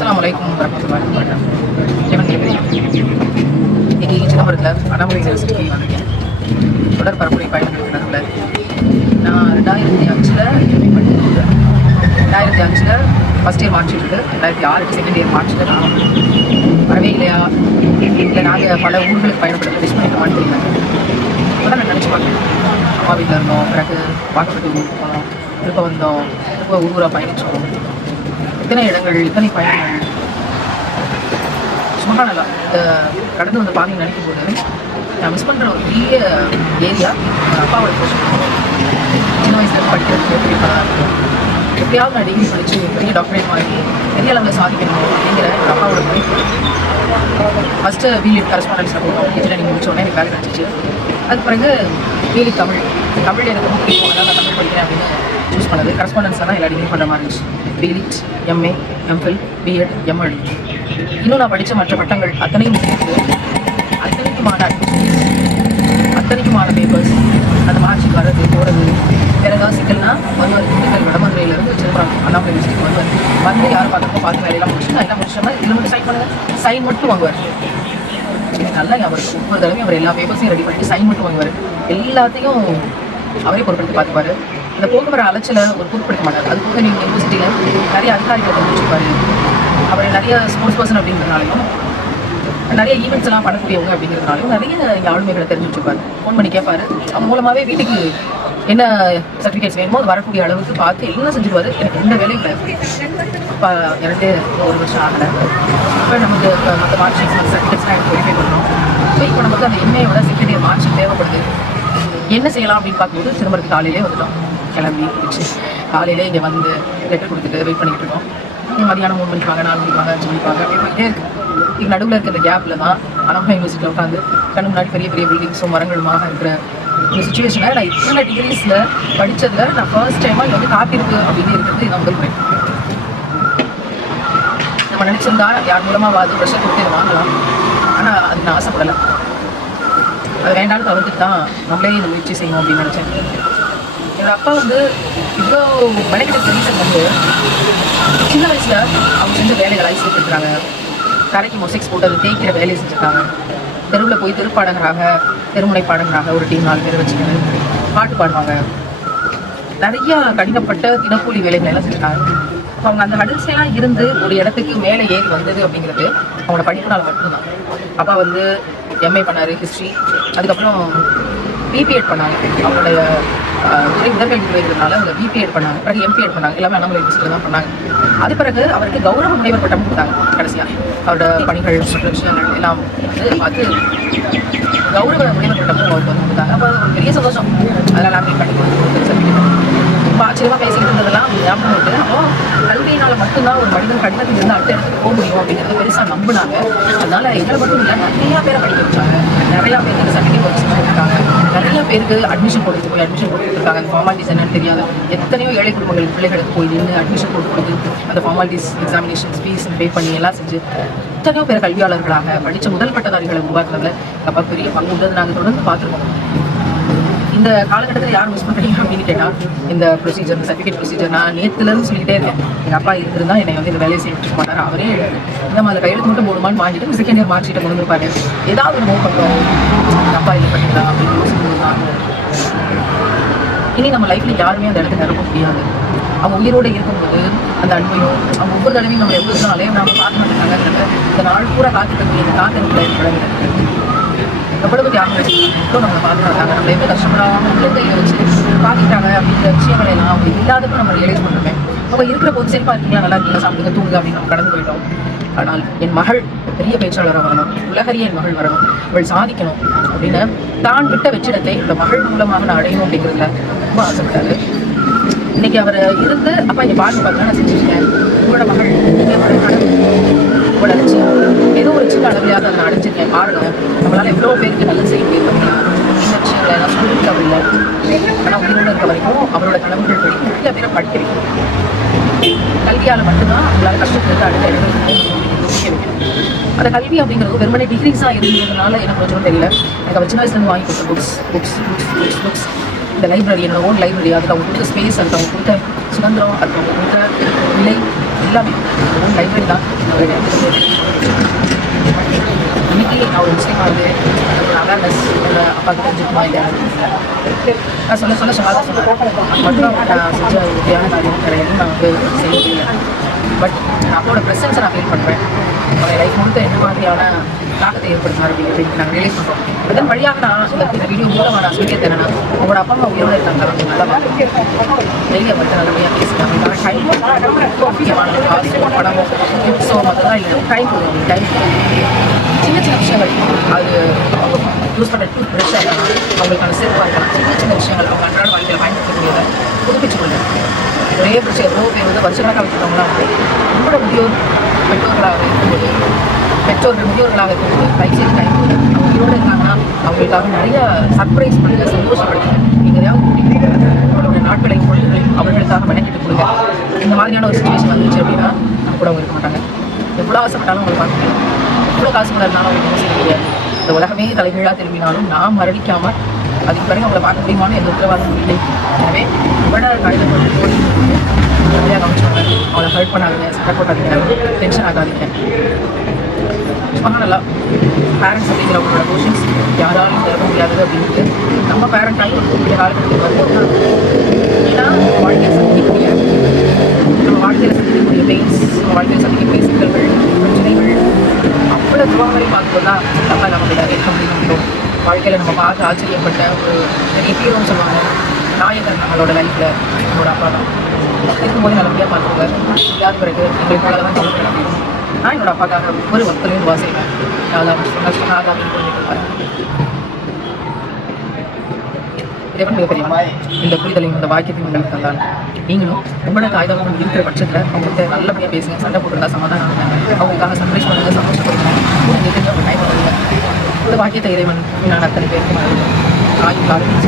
அஸ்ஸலாமு அலைக்கும் இன்னைக்கு சிதம்பரத்தில் அண்ணாமலை யூனிவர்சிட்டிக்கு வந்திருக்கேன் தொடர் பரப்புரை பயணங்களுக்கு நடுவில் நான் ரெண்டாயிரத்தி அஞ்சில் எம்ஏ ரெண்டாயிரத்தி அஞ்சில் ஃபஸ்ட் இயர் மார்க்ஷீட் இருக்குது ரெண்டாயிரத்தி ஆறுக்கு செகண்ட் இயர் மார்க்ஷீட் நான் வரவே இல்லையா? இல்லை நாங்கள் பல ஊர்களுக்கு பயணப்பட்டு மிஸ் பண்ணிட்டோமான்னு தெரியல இப்போ நான் நினச்சி பார்த்தேன். அம்மா வீட்டில் இருந்தோம். பிறகு வாக்கப்பட்டு ஊருக்கு போனோம். திருப்ப வந்தோம். திரும்ப ஊர் ஊராக பயணிச்சோம். இத்தனை இடங்கள் இத்தனை பயணங்கள். சுமகானலா இந்த கடந்து வந்த பாதையை நினைக்கும் போது நான் மிஸ் பண்ணுற ஒரு பெரிய ஏரியா அப்பாவோட போஷன் சின்ன வயசுல படிக்கிறதுக்கு எப்படியாவது நான் டிகிரி படித்து பெரிய டாக்டரேட் வாங்கி பெரிய அளவில் சாதிக்கணும் அப்படிங்கிற எங்கள் அப்பாவோட படிப்பு ஃபஸ்ட்டு பிஎட் கரஸ்பாண்டன்ஸில் போட்டோம். இன்ஜினியரிங் முடிச்சோடனே எனக்கு வேலை கிடச்சிச்சு. அதுக்கு பிறகு பிஎட் தமிழ். தமிழ் எனக்கு ரொம்ப பிடிக்கும். அதனால் தமிழ் படிக்கிறேன் அப்படின்னு சூஸ் பண்ணது. கரஸ்பாண்டன்ஸ் தான் எல்லா டிகிரி பண்ணுற மாதிரி இருந்துச்சு. BLit MA MPhil BEd MEd இன்னும் நான் படித்த மற்ற பட்டங்கள் அத்தனையும் சேர்த்து அத்தனைக்குமான அத்தனைக்குமான பேப்பர்ஸ் அந்த மார்க்ஷீட் வர்றது போகிறது வேறு ஏதாவது சிக்கல்னா வருவார் திண்டுக்கல் வடமதுரையிலேருந்து சிதம்பரம் அண்ணாமலை டிஸ்ட்ரிக்ட் வருவார் வந்து யார் பார்த்துருக்கோம் பார்த்து வேலையெல்லாம் முடிச்சு நான் என்ன முடிச்சோம்னா இதில் மட்டும் சைன் பண்ணுங்க. சைன் மட்டும் வாங்குவார். எனக்கு நல்லா ஞாபகம் ஒவ்வொரு தடவையும் அவர் எல்லா பேப்பர்ஸையும் ரெடி பண்ணி சைன் மட்டும் வாங்குவார். எல்லாத்தையும் அவரே பொறுப்படுத்தி பார்த்துப்பாரு. அந்த போக்குவர அலைச்சலை ஒரு பொருட்படுத்த மாட்டார். அது போக நீங்கள் யூனிவர்சிட்டியில் நிறைய அதிகாரிகளை வந்து அவர் நிறைய ஸ்போர்ட்ஸ் பர்சன் அப்படிங்கிறதுனாலையும் நிறைய ஈவெண்ட்ஸ் எல்லாம் பண்ணக்கூடியவங்க அப்படிங்கிறதுனாலையும் நிறைய இங்கே ஆளுமைகளை தெரிஞ்சு வச்சுப்பாரு ஃபோன் பண்ணி கேட்பாரு. அவங்க மூலமாகவே வீட்டுக்கு என்ன சர்டிஃபிகேட்ஸ் வேணுமோ அது வரக்கூடிய அளவுக்கு பார்த்து எல்லாம் செஞ்சுருவாரு. எனக்கு எந்த வேலையும் இல்லை. இப்போ எனக்கு ஒரு வருஷம் ஆகலை. இப்போ நமக்கு மற்ற மார்க் சர்டிஃபிகேட்ஸ்லாம் எனக்கு வெரிஃபை ஸோ இப்போ நமக்கு அந்த எம்ஏயோட செகண்ட் இயர் தேவைப்படுது. என்ன செய்யலாம் அப்படின்னு பார்க்கும்போது திரும்ப காலையிலே வந்துட்டோம். கிளம்பி குடிச்சு காலையிலே இங்கே வந்து லெட்டர் கொடுத்துட்டு வெயிட் பண்ணிக்கிட்டு இருக்கோம். மதியானம் மூணு மணிக்கு வாங்க நாலு மணிக்கு வாங்க அஞ்சு மணிக்கு வாங்க அப்படி போயிட்டே இருக்கு. இது நடுவில் இருக்கிற கேப்பில் தான் அனகா யூனிவர்சிட்டியில் உட்காந்து கண்ணு முன்னாடி பெரிய பெரிய பில்டிங்ஸும் மரங்களுமாக இருக்கிற ஒரு சுச்சுவேஷனில் நான் இத்தனை டிகிரிஸில் படித்ததில் நான் ஃபர்ஸ்ட் டைமாக இங்கே வந்து காத்திருக்கு அப்படின்னு இருக்கிறது இதான் முதல் முறை நம்ம நினச்சிருந்தா யார் மூலமாக வாது ப்ரெஷர் கொடுத்து இதை வாங்கலாம். நான் ஆசைப்படலை. அது வேண்டாம்னு தவிர்த்துட்டு தான் நம்மளே இந்த முயற்சி செய்வோம் அப்படின்னு நினச்சேன். எங்கள் அப்பா வந்து இவ்வளோ மெனக்கிட்ட ரீசன் வந்து சின்ன வயசில் அவங்க செஞ்ச வேலைகளாக செஞ்சுருக்குறாங்க கரைக்கு மொசைக்ஸ் போட்டு அதை தேய்க்கிற வேலையை செஞ்சுருக்காங்க. தெருவில் போய் தெருப்பாடங்கிறாங்க தெருமுனை பாடங்கிறாங்க ஒரு டீம் நாலு பேர் வச்சுக்கிட்டு பாட்டு பாடுவாங்க. நிறையா கடினப்பட்ட தினக்கூலி வேலைகள் எல்லாம் செஞ்சுருக்காங்க. அவங்க அந்த வடிசையெல்லாம் இருந்து ஒரு இடத்துக்கு மேலே ஏறி வந்தது அப்படிங்கிறது அவங்களோட படிப்புனால மட்டும்தான். அப்பா வந்து எம்ஏ பண்ணார் ஹிஸ்ட்ரி அதுக்கப்புறம் பிபிஎட் பண்ணாங்க. அவங்களுடைய துறை உடற்கல்வி துறைகிறதுனால அவங்க பிபிஎட் பண்ணாங்க. பிறகு எம்பிஎட் பண்ணாங்க. எல்லாமே அண்ணாமலை யூனிவர்சிட்டியில் தான் பண்ணாங்க. அது பிறகு அவருக்கு கௌரவ முனைவர் பட்டம் கொடுத்தாங்க கடைசியாக அவரோட பணிகள் மற்ற விஷயங்கள் எல்லாம் வந்து பார்த்து கௌரவ முனைவர் பட்டமும் அவருக்கு வந்து கொடுத்தாங்க. அப்போ ஒரு பெரிய சந்தோஷம். அதெல்லாம் லேமினேட் பண்ணி கொடுத்து ரொம்ப பேசிக்கிட்டு இருந்ததெல்லாம் ஞாபகம் இருக்கு. அப்போ கல்வியினால மட்டும்தான் ஒரு மனிதன் கடினத்தில் இருந்து அடுத்த இடத்துக்கு போக முடியும் அப்படிங்கிறத பெருசா நம்பினாங்க. அதனால எங்களை மட்டும் இல்லை நிறைய பேரை படிக்க வச்சாங்க. நிறைய பேருக்கு சர்டிஃபிகேட் ஒர்க் செஞ்சுருக்காங்க நிறைய பேருக்கு அட்மிஷன் போட்டு போய் அட்மிஷன் போட்டுருக்காங்க கொடுத்துருக்காங்க அந்த ஃபார்மாலிட்டிஸ் என்னன்னு தெரியாது எத்தனையோ ஏழை குடும்பங்கள் பிள்ளைகளுக்கு போய் நின்று அட்மிஷன் போட்டு கொடுத்து அந்த ஃபார்மாலிட்டிஸ் எக்ஸாமினேஷன்ஸ் ஃபீஸ் பே பண்ணி எல்லாம் செஞ்சு எத்தனையோ பேர் கல்வியாளர்களாக படித்த முதல் பட்டதாரிகளை உருவாக்குறதுல அப்போ பெரிய பங்கு உள்ளது நாங்கள் தொடர்ந்து பார்த்துருக்கோம். இந்த காலகட்டத்தில் யார் மிஸ் பண்ணுறீங்க அப்படின்னு கேட்டால் இந்த ப்ரொசீஜர் இந்த சர்டிஃபிகேட் ப்ரொசீஜர் நான் நேற்றுலேருந்து சொல்லிக்கிட்டே இருக்கேன். எங்கள் அப்பா இருந்திருந்தா என்னை வந்து இந்த வேலையை செய்ய மாட்டார் அவரே இந்த மாதிரி கையெழுத்து மட்டும் போடுமான்னு வாங்கிட்டு செகண்ட் இயர் மார்க் ஷீட்டை கொண்டு வந்துருப்பாரு. ஏதாவது ஒரு மூவ் பண்ணுறோம் எங்கள் அப்பா இது பண்ணிக்கலாம் அப்படின்னு யோசிக்கும்போது தான் இனி நம்ம லைஃப்பில் யாருமே அந்த இடத்துல நிரப்ப முடியாது. அவங்க உயிரோட இருக்கும்போது அந்த அன்பையும் அவங்க ஒவ்வொரு தடவையும் நம்ம எவ்வளோ நாளையும் நம்ம பார்க்க மாட்டாங்க இந்த நாள் பூரா காத்துக்கக்கூடிய இந்த காத்து இருக்கிறவங்க எவ்வளவு தியாகம் நம்ம இவ்வளோ நம்மளை எப்படி நம்மளை எவ்வளோ கஷ்டப்படாமல் வச்சு பார்த்துக்கிட்டாங்க அப்படிங்கிற விஷயங்களை எல்லாம் அவங்க இல்லாதப்ப நம்ம ரியலைஸ் பண்ணுறேன் அவங்க இருக்கிற போது சரி இருக்கீங்களா நல்லா இருக்கீங்களா சாப்பிடுங்க தூங்குங்க அப்படின்னு நம்ம கடந்து போயிட்டோம் ஆனால் என் மகள் பெரிய பேச்சாளராக வரணும் உலகறிய என் மகள் வரணும் அவள் சாதிக்கணும் அப்படின்னு தான் விட்ட வெற்றிடத்தை இந்த மகள் மூலமாக நான் அடையணும் அப்படிங்கிறதுல ரொம்ப ஆசைப்பட்டாரு இன்னைக்கு அவர் இருந்து அப்பா இங்கே பாட்டு பார்த்து நான் செஞ்சுருக்கேன் உங்களோட மகள் நீங்கள் என்னோட கனவு உங்களோட லட்சியம் ஏதோ ஒரு சின்ன அளவிலையாவது அதை நான் அடைஞ்சிருக்கேன் பாருங்க நம்மளால எவ்வளோ பேருக்கு நல்லது செய்ய முடியும் அப்படின்னா இந்த விஷயங்களை எல்லாம் சொல்லிட்டு அவர் இல்லை ஆனால் உயிரோட இருக்க வரைக்கும் அவரோட கனவுகள் படி நிறைய பேரை படிக்க வைக்கணும் நம்மளால கஷ்டப்பட்டு அடுத்த அந்த கல்வி அப்படிங்கிறது வெறுமனே டிகிரிஸாக இருந்ததுனால எனக்கு கொஞ்சம் தெரியல. எனக்கு அவர் சின்ன வயசுலேருந்து வாங்கி கொடுத்த books books books books books இந்த லைப்ரரி என்னோட ஓன் லைப்ரரி அதுக்கு அவங்க கொடுத்த ஸ்பேஸ் அதுக்கு அவங்க கொடுத்த சுதந்திரம் அதுக்கு அவங்க கொடுத்த விலை எல்லாமே ஓன் லைப்ரரி தான். இன்னைக்கு நான் ஒரு முஸ்லீமாக இருந்து அவேர்னஸ் அப்பா கிட்ட தெரிஞ்சுக்குமா நான் சொல்ல சொல்ல சொல்லாத சொன்னேன் மட்டும் நான் செஞ்ச உறுதியான காரியம் கிடையாது. எதுவும் நான் வந்து செய்ய முடியல பட் அப்பாவோட ப்ரெசன்ஸை நான் ஃபீல் பண்ணுறேன் அவருடைய லைஃப் முழுக்க என்ன மாதிரியான தாக்கத்தை ஏற்படுத்தினார் அப்படிங்கிறது நாங்கள் ரியலைஸ் பண்ணுறோம் இதன் வழியாக நான் இந்த இந்த வீடியோ மூலமாக நான் சொல்லியது என்னன்னா உங்களோட அப்பா அம்மா உயிரோடு இருக்காங்க நல்லவா டெய்லி அவர்கிட்ட நல்லபடியாக பேசுகிறாங்க டைம் ரொம்ப முக்கியமான பாசிட்டிவ் படமோ கிஃப்ட்ஸோ மற்றதான் இல்லை. டைம் கொடுங்க டைம் சின்ன சின்ன விஷயங்கள். அது யூஸ் பண்ணுற டூத் ப்ரஷ் அவங்களுக்கான சிறப்பாக இருக்கலாம் சின்ன சின்ன விஷயங்கள் அவங்க அன்றாட வாழ்க்கையில் பயன்படுத்தக்கூடியதை புதுப்பிச்சுக்கொள்ள நிறைய பிரச்சனை எவ்வளோ பேர் வந்து வருஷமாக வச்சுருக்கவங்களாம் வந்து நம்மளோட முதியோர் பெற்றோர்களாக இருக்கும்போது பெற்றோர்கள் முதியோர்களாக இருக்கும்போது பைசேஜ் டைம் அவங்க உயிரோடு இருக்காங்கன்னா அவங்களுக்காக நிறைய சர்ப்ரைஸ் பண்ணுங்க சந்தோஷப்படுத்துங்க. ஏதாவது கூட்டிகிட்டு அவங்களோட நாட்களையும் பொழுதுகளையும் அவர்களுக்காக மெனக்கிட்டு கொடுங்க. இந்த மாதிரியான ஒரு சுச்சுவேஷன் வந்துச்சு அப்படின்னா கூட அவங்க இருக்க மாட்டாங்க. எவ்வளோ ஆசைப்பட்டாலும் அவங்களை பார்க்க முடியாது. எவ்வளோ காசு கூட இருந்தாலும் அவங்க செய்ய முடியாது. இந்த உலகமே தலைகீழாக திரும்பினாலும் நான் மரணிக்காமல் அதுக்கு பிறகு அவங்களை பார்க்க முடியுமான்னு எந்த உத்தரவாதமும் இல்லை. எனவே இவ்வளோ காகிதம் போட்டு நிறையா கவனிச்சாங்க அவளை ஹெல்ப் பண்ணாதீங்க சண்டை போட்டாதீங்க டென்ஷன் ஆகாதீங்க. சுபஹானல்லா பேரண்ட்ஸ் அப்படிங்கிறவங்களோட கொஷின்ஸ் யாராலும் திறக்க முடியாதது அப்படின்ட்டு நம்ம பேரண்ட் ஆகி ஒரு குறிப்பிட்ட காலகட்டத்தில் வரும்போது ஏன்னா வாழ்க்கையை சந்திக்கக்கூடிய நம்ம வாழ்க்கையில் சந்திக்கக்கூடிய பெயின்ஸ் வாழ்க்கையில் சந்திக்கக்கூடிய சிக்கல்கள் பிரச்சனைகள் அவ்வளோ துவங்களை பார்க்கும்போது தான் நம்ம நம்ம இருக்க முடியும் வாழ்க்கையில் நம்ம பார்த்து ஆச்சரியப்பட்ட ஒரு பெரிய ஹீரோன்னு சொல்லுவாங்க நாயகர் நம்மளோட லைஃப்பில் நம்மளோட அப்பா தான். இருக்கும்போது நல்லபடியாக பார்த்துருக்காரு யார் பிறகு? எங்களுக்கு தான் சொல்லுவேன் முடியும் நான் என்னோட அப்பாக்காக ஒரு ஒருத்தரையும் துவா செய்வேன். அதான் சொன்னாதான் இருப்பாரு இறைவன் மிகப்பெரியவன் இந்த புரிதலையும் இந்த வாக்கியத்தையும் உங்களுக்கு தந்தான் நீங்களும் உங்களுக்கு ஆயுதம் இருக்கிற பட்சத்தில் அவங்கள்ட்ட நல்லபடியாக பேசுங்க சண்டை போட்டுருந்தா சமாதானம் அவங்களுக்காக சர்ப்ரைஸ் பண்ணுங்க ಬಾಕಿ ಇದೆ ಮನೆ ನಾನು ಅತ್ತನ ಬೇರೆ ಆಗಿ ಕಾಲೇಜ್